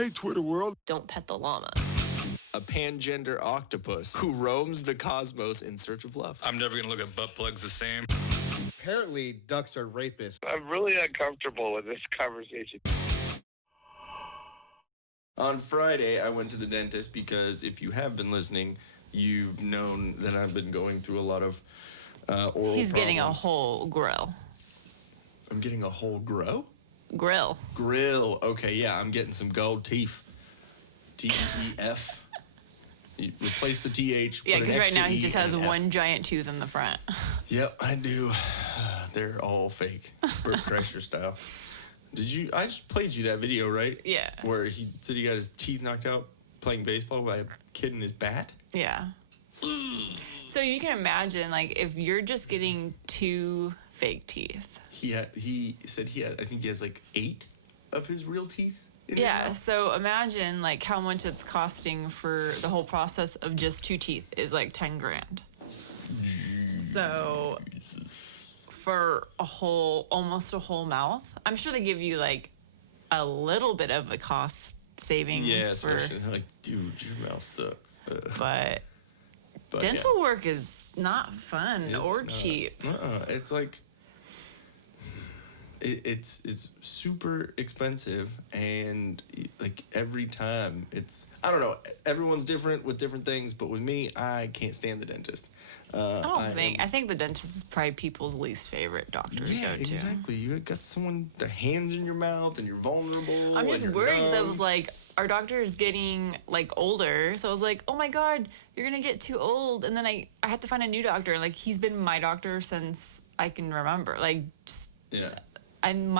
Hey, Twitter world. Don't pet the llama. A pangender octopus who roams the cosmos in search of love. I'm never going to look at butt plugs the same. Apparently, ducks are rapists. I'm really uncomfortable with this conversation. On Friday, I went to the dentist because if you have been listening, you've known that I've been going through a lot of oral He's getting a problems. whole grill. I'm getting a whole Grill. grill. Okay, yeah, I'm getting some gold teeth. T-E-F. You replace the TH. Yeah, put an because right extra now he E just and has an F. one giant tooth in the front. Yep, I do. They're all fake. Bert Kreischer style. I just played you that video, right? Yeah. Where he said he got his teeth knocked out playing baseball by a kid in his bat? Yeah. So you can imagine, like, if you're just getting 2 fake teeth. He said I think he has like 8 of his real teeth in his Yeah, mouth. so imagine, like, how much it's costing for the whole process of just 2 teeth is, like, 10 grand. So for almost a whole mouth, I'm sure they give you, like, a little bit of a cost savings. Yeah, especially like, dude, your mouth sucks. But dental work is not fun or cheap. It's like it's super expensive, and like every time I don't know. Everyone's different with different things, but with me, I can't stand the dentist. I think the dentist is probably people's least favorite doctor to go to. Exactly. You got their hands in your mouth, and you're vulnerable. I'm just and worried because I numb. was like, our doctor is getting like older, so I was like, oh my god, you're gonna get too old, and then I have to find a new doctor. Like, he's been my doctor since I can remember. Like, just, Yeah. and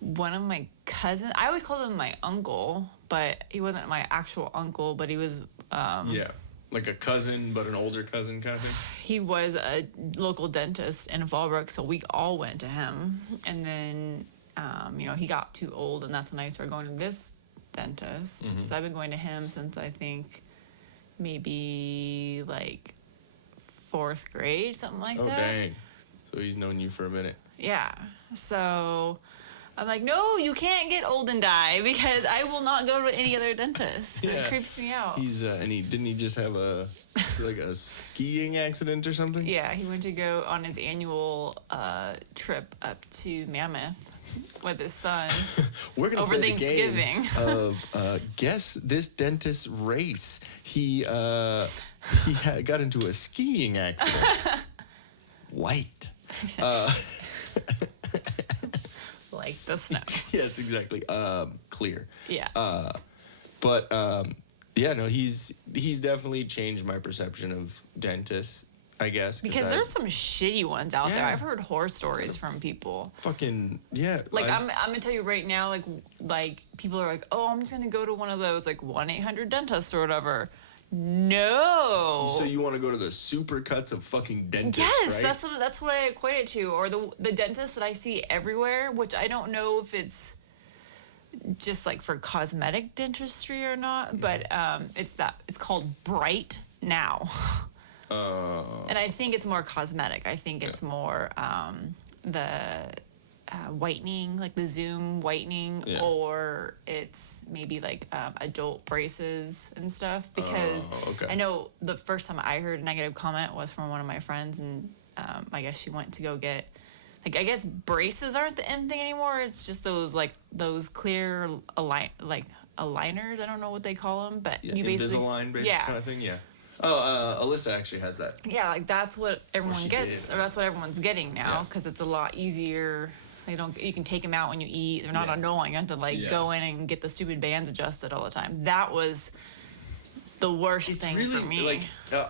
one of my cousins, I always called him my uncle, but he wasn't my actual uncle, but he was Yeah. Like a cousin, but an older cousin kind of thing? he was a local dentist in Fallbrook, so we all went to him. And then, he got too old, and that's when I started going to this dentist. Mm-hmm. So I've been going to him since I think maybe like 4th grade, something like that. Oh, dang. So he's known you for a minute. Yeah. So I'm like, no, you can't get old and die because I will not go to any other dentist. Yeah. It creeps me out. He's didn't he just have a skiing accident or something? Yeah, he went to go on his annual trip up to Mammoth with his son. We're gonna over play Thanksgiving. the game of guess this dentist's race. He got into a skiing accident. White. Like the snow. Yes, exactly. Clear. Yeah. He's definitely changed my perception of dentists, I guess. Because there's some shitty ones out there. Yeah. I've heard horror stories from people. Fucking, yeah. Like, I'm gonna tell you right now, like people are like, oh, I'm just gonna go to one of those, like, 1-800-DENTIST or whatever. No. So you want to go to the supercuts of fucking dentists, Yes, right? that's what I equate it to. Or the dentists that I see everywhere, which I don't know if it's just like for cosmetic dentistry or not, but it's called Bright Now. And I think it's more cosmetic. I think it's more the whitening, like the Zoom whitening, or it's maybe like adult braces and stuff. Because I know the first time I heard a negative comment was from one of my friends, and I guess she went to go get, like, I guess braces aren't the end thing anymore. It's just those clear aligners. I don't know what they call them, but you basically Invisalign kind of thing, yeah. Alyssa actually has that. Yeah, like that's what everyone she gets, did. or that's what everyone's getting now, because it's a lot easier. You can take them out when you eat. They're not annoying. You have to go in and get the stupid bands adjusted all the time. That was the worst thing for me. Like,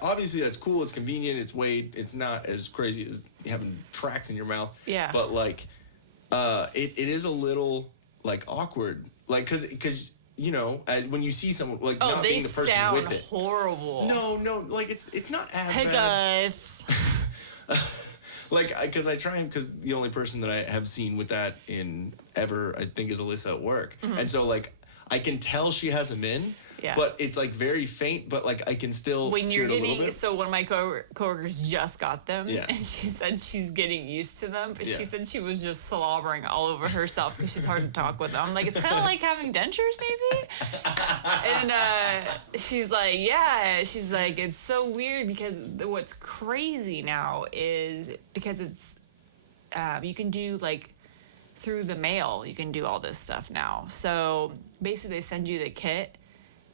obviously that's cool. It's convenient. It's not as crazy as having tracks in your mouth. Yeah. But like, it is a little like awkward. Like, cause when you see someone like not being the person with it. They sound horrible. No, like it's not as Hey bad. guys. Like, because the only person that I have seen with that in ever, I think, is Alyssa at work. Mm-hmm. And so, like, I can tell she has them in, Yeah. But it's like very faint, but like I can still When hear you're it a little getting, bit. so one of my coworkers just got them, Yeah. and she said she's getting used to them, but Yeah. she said she was just slobbering all over herself because she's hard to talk with. I'm like, it's kind of like having dentures, maybe. And she's like, yeah. She's like, it's so weird because what's crazy now is because it's you can do like through the mail. You can do all this stuff now. So basically, they send you the kit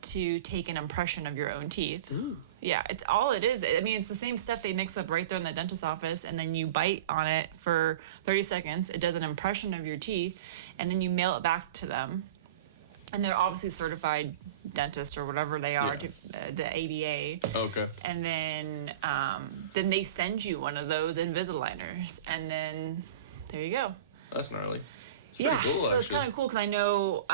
to take an impression of your own teeth. Ooh. Yeah, it's all it is. I mean, it's the same stuff they mix up right there in the dentist's office, and then you bite on it for 30 seconds. It does an impression of your teeth, and then you mail it back to them. And they're obviously certified dentists or whatever they are, Yeah. the ABA. Okay. And then they send you one of those Invisaligners, and then there you go. That's gnarly. It's Yeah, pretty cool, so it's actually. kind of cool because I know,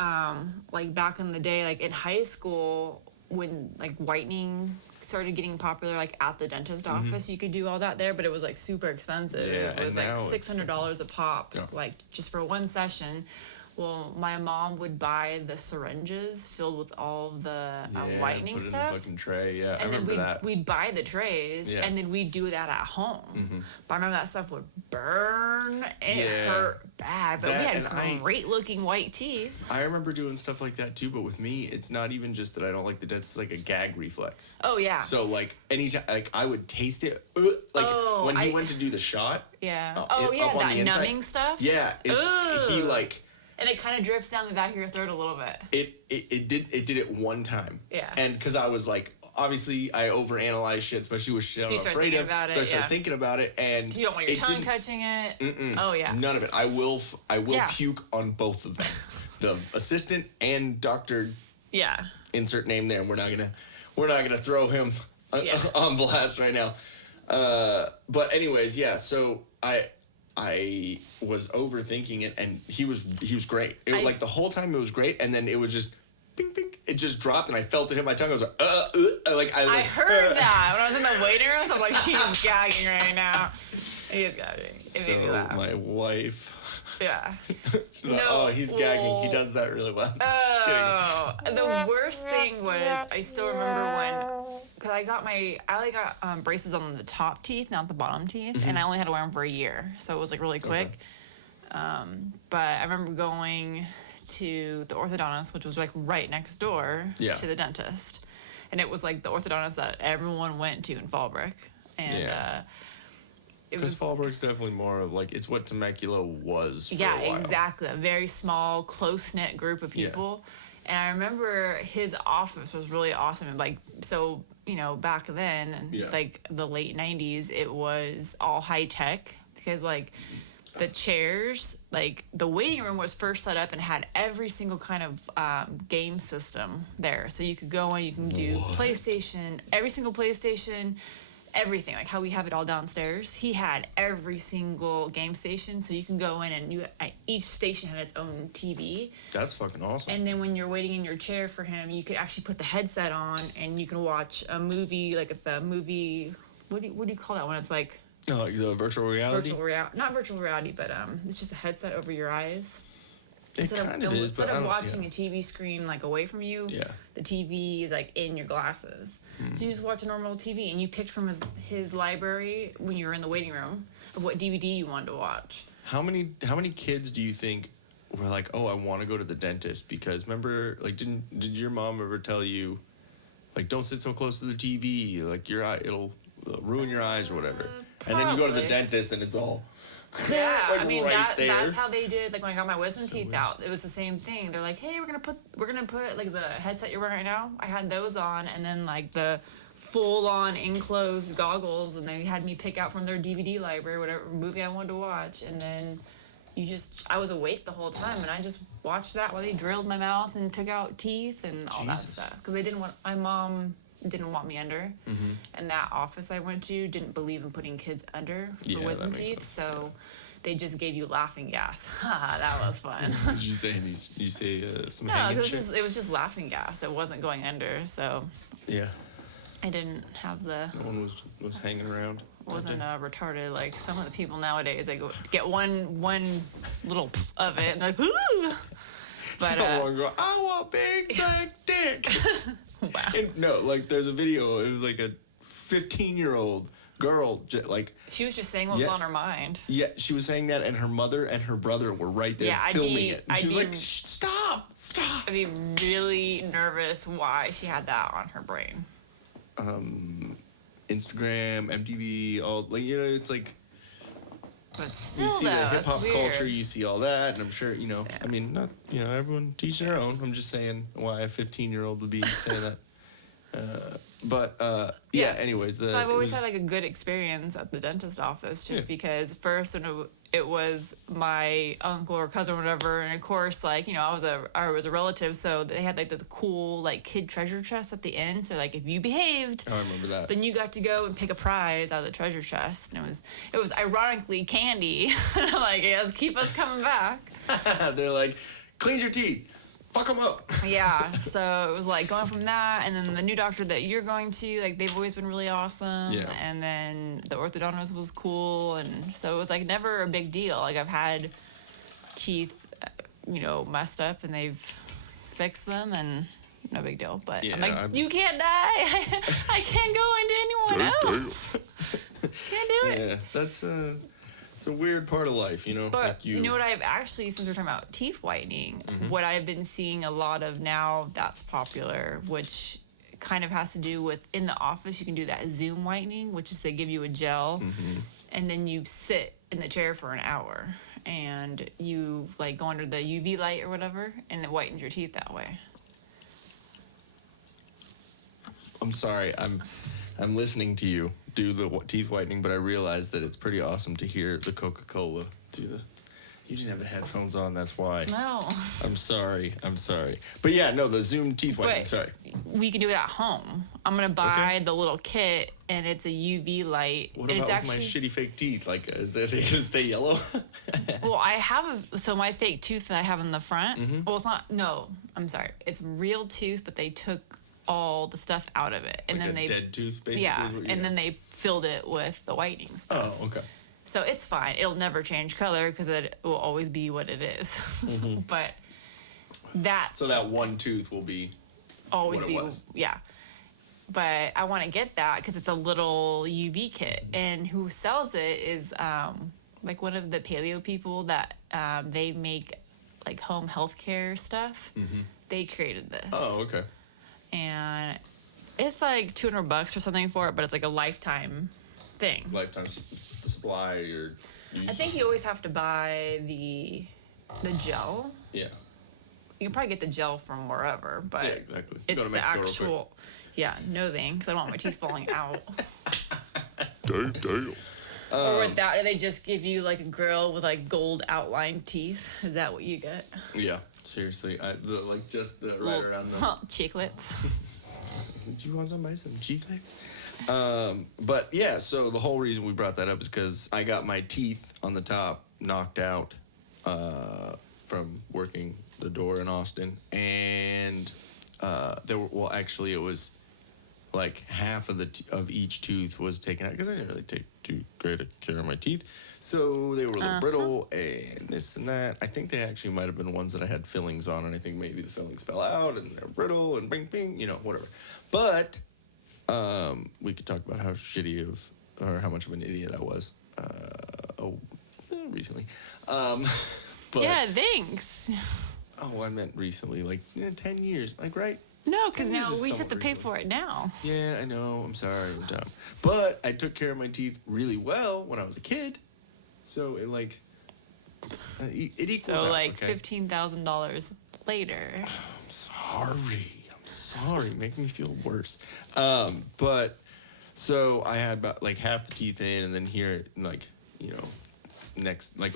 like back in the day, like in high school, when like whitening started getting popular, like at the dentist office, you could do all that there, but it was like super expensive. Yeah, It was and like now it's- $600 a pop, Yeah. like just for one session. Well, my mom would buy the syringes filled with all the whitening put it stuff. in a fucking tray. Yeah, I And then remember that. we'd buy the trays, Yeah. and then we'd do that at home. But I remember that stuff would burn. It Yeah. hurt bad, but That, we and had great-looking white teeth. I remember doing stuff like that too, but with me, it's not even just that I don't like the dentist. It's like a gag reflex. Oh, yeah. So like anytime, like I would taste it, like Oh, when he went to do the shot. Yeah. up Oh, on yeah, the that inside. numbing stuff? Yeah, he Ugh. like And it kind of drips down the back of your throat a little bit. it did it one time. Yeah. And because I was like, obviously I overanalyze shit, especially with shit So you I'm start afraid thinking of. about So I it, started yeah. thinking about it, and You don't want your it tongue didn't- touching it. Oh, yeah. None of it. I will Yeah. puke on both of them. The assistant and Dr. Yeah. insert name there, and we're not gonna throw him Yeah. on blast right now. But anyways, yeah. So I was overthinking it, and he was great. It was like the whole time it was great, and then it was just ping ping. It just dropped, and I felt it hit my tongue. I was like, I heard that when I was in the waiting room. So I'm like, he's gagging right now. He is gagging. It made me So laugh. my wife. Yeah. She's like, No, oh, he's gagging. He well- does that really well. Just kidding. Oh, the worst thing was I still remember when, because I only got braces on the top teeth, not the bottom teeth, and I only had to wear them for a year, so it was like really quick. But I remember going to the orthodontist, which was like right next door Yeah. to the dentist, and it was like the orthodontist that everyone went to in Fallbrook, and Yeah. it Because was. Fallbrook's definitely more of like it's what Temecula was. For Yeah, a while. exactly. A very small, close-knit group of people. And I remember his office was really awesome. And like, so, back then, Yeah. like the late 90s, it was all high tech because like the chairs, like the waiting room was first set up and had every single kind of game system there. So you could go in, you can do PlayStation, every single PlayStation, everything, like how we have it all downstairs. He had every single game station, so you can go in and each station had its own TV. That's fucking awesome. And then when you're waiting in your chair for him, you could actually put the headset on and you can watch a movie, like at the movie. What do you call that one? It's like Like the virtual reality. not virtual reality, but it's just a headset over your eyes. It kind of is, but I Instead of don't- watching yeah. a TV screen like away from you, Yeah. the TV is like in your glasses. So you just watch a normal TV, and you picked from his library when you were in the waiting room of what DVD you wanted to watch. How many kids do you think were like, oh, I want to go to the dentist? Because remember, like, did your mom ever tell you, like, don't sit so close to the TV, like your eye, it'll ruin your eyes or whatever. And then you go to the Probably. dentist and it's all. Yeah, Like, I mean right there. that's how they did. Like when I got my wisdom So teeth weird. out, it was the same thing. They're like, hey, we're gonna put like the headset you're wearing right now. I had those on, and then like the full-on enclosed goggles, and they had me pick out from their DVD library whatever movie I wanted to watch, and then I was awake the whole time, and I just watched that while they drilled my mouth and took out teeth and all that Jesus. stuff because my mom didn't want me under, Mm-hmm. and that office I went to didn't believe in putting kids under for Yeah, that wisdom makes teeth, sense, so they just gave you laughing gas. That was fun. Did you say some No, hanging it was shit? it was just laughing gas. It wasn't going under, so Yeah. I didn't have No one was hanging around. that wasn't day. retarded like some of the people nowadays. They go get one little of it and like, ooh. But No one go, I want big black dick. Wow. And no, like there's a video. It was like a 15-year-old girl, like She was just saying what was on her mind. yeah, she was saying that, and her mother and her brother were right there filming it. And she was like, stop. I'd be really nervous why she had that on her brain. Instagram, MTV, all like it's like But still, you see the hip that's hop weird. culture, you see all that, and I'm sure I mean, not everyone teach their own. I'm just saying why a 15-year-old would be saying that. Yeah. Anyways, so I've always had like a good experience at the dentist office, just because first when it was my uncle or cousin or whatever, and of course like I was a relative, so they had like the cool like kid treasure chest at the end. So like if you behaved, I remember that. then you got to go and pick a prize out of the treasure chest, and it was ironically candy. Like yes, keep us coming back. They're like, clean your teeth. Fuck them up. Yeah, so it was like going from that, and then the new doctor that you're going to, like they've always been really awesome. Yeah. And then the orthodontist was cool, and so it was like never a big deal. Like I've had teeth, messed up, and they've fixed them, and no big deal. But I'm like, you can't die. I can't go into anyone else. Can't do it. Yeah, that's it's a weird part of life, But like you know what I've actually, since we're talking about teeth whitening, what I've been seeing a lot of now that's popular, which kind of has to do with in the office, you can do that Zoom whitening, which is they give you a gel and then you sit in the chair for an hour and you like go under the UV light or whatever, and it whitens your teeth that way. I'm sorry, I'm listening to you do the teeth whitening, but I realized that it's pretty awesome to hear the Coca-Cola do the. You didn't have the headphones on, that's why. No. I'm sorry. But yeah, no, the Zoom teeth whitening, But sorry. we can do it at home. I'm going to buy the little kit, and it's a UV light. What and about it's with actually, my shitty fake teeth? Like, is that they gonna stay yellow? Well, I have, so my fake tooth that I have in the front, well, it's not, no, I'm sorry. It's real tooth, but they took all the stuff out of it. And Like then a they, dead tooth, basically? yeah, is what and then they filled it with the whitening stuff. Oh, okay. So it's fine. It'll never change color because it will always be what it is. But that's So that one tooth will be always what it be, was. yeah. But I want to get that because it's a little UV kit, and who sells it is like one of the paleo people that they make like home healthcare stuff. They created this. Oh, okay. And it's like $200 or something for it, but it's like a lifetime thing. Lifetime the supply or I think you always have to buy the gel. Yeah. You can probably get the gel from wherever, but Yeah, exactly. Go it's to the Mexico real quick. actual. Yeah, no thanks. I don't want my teeth falling out. Damn. Or with that, do they just give you like a grill with like gold outlined teeth? Is that what you get? Yeah. Seriously, just the right around the. Chiclets. Do you want some chiclets? But yeah, so the whole reason we brought that up is because I got my teeth on the top knocked out from working the door in Austin, and actually it was like half of each tooth was taken out because I didn't really take too great care of my teeth, so they were a little brittle and this and that. I think they actually might have been ones that I had fillings on, and I think maybe the fillings fell out and they're brittle and bing bing, whatever. But we could talk about how how much of an idiot I was recently. But, Yeah, thanks. Oh, I meant recently, like 10 years, like right. No, because 10 years now is we just have to somewhat pay recently. for it now. Yeah, I know. I'm sorry. I'm dumb. But I took care of my teeth really well when I was a kid, so it equals So out, like okay? $15,000 later. I'm sorry. Make me feel worse. But so I had about like half the teeth in, and then here, like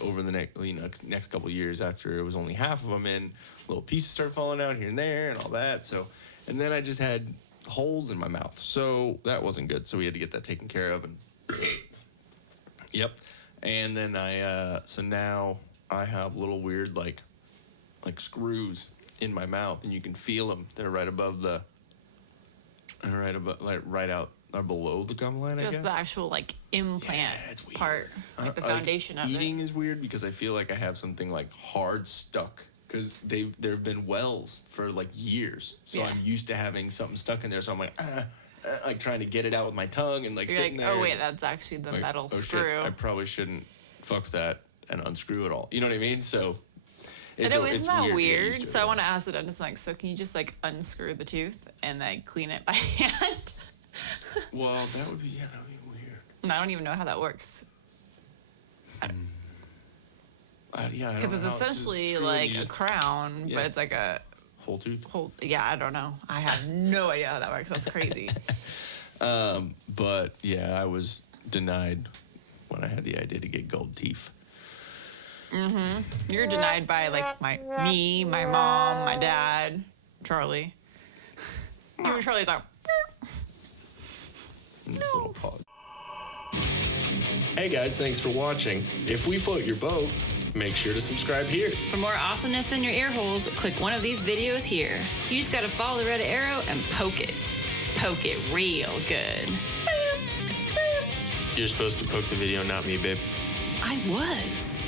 over the next couple of years after it was only half of them in, little pieces start falling out here and there and all that. So, and then I just had holes in my mouth, so that wasn't good. So we had to get that taken care of, and yep. And then so now I have little weird like screws in my mouth, and you can feel them. They're right out or below the gum line, I guess. Just the actual like implant Yeah, it's weird. part, like the foundation of eating it. is weird because I feel like I have something like hard stuck because there have been wells for like years, so Yeah. I'm used to having something stuck in there. So I'm like trying to get it out with my tongue and like You're sitting like, there. oh wait, that's actually the like, metal oh, screw. Shit, I probably shouldn't fuck with that and unscrew it all. You know what I mean? So. I know, it's isn't that to get weird? used to So it, I yeah. want to ask the dentist, like, so can you just like unscrew the tooth and like clean it by hand? Well, that would be weird. And I don't even know how that works. Yeah, I don't Because it's know how to essentially screw it, like you a just- crown, yeah. but it's like a whole tooth. yeah, I don't know. I have no idea how that works. That's crazy. But yeah, I was denied when I had the idea to get gold teeth. You're denied by like me, my mom, my dad, Charlie. Even Charlie's like, And this little pause. Hey guys, thanks for watching. If we float your boat, make sure to subscribe here. for more awesomeness in your ear holes, click one of these videos here. You just gotta follow the red arrow and poke it. Poke it real good. You're supposed to poke the video, not me, babe. I was.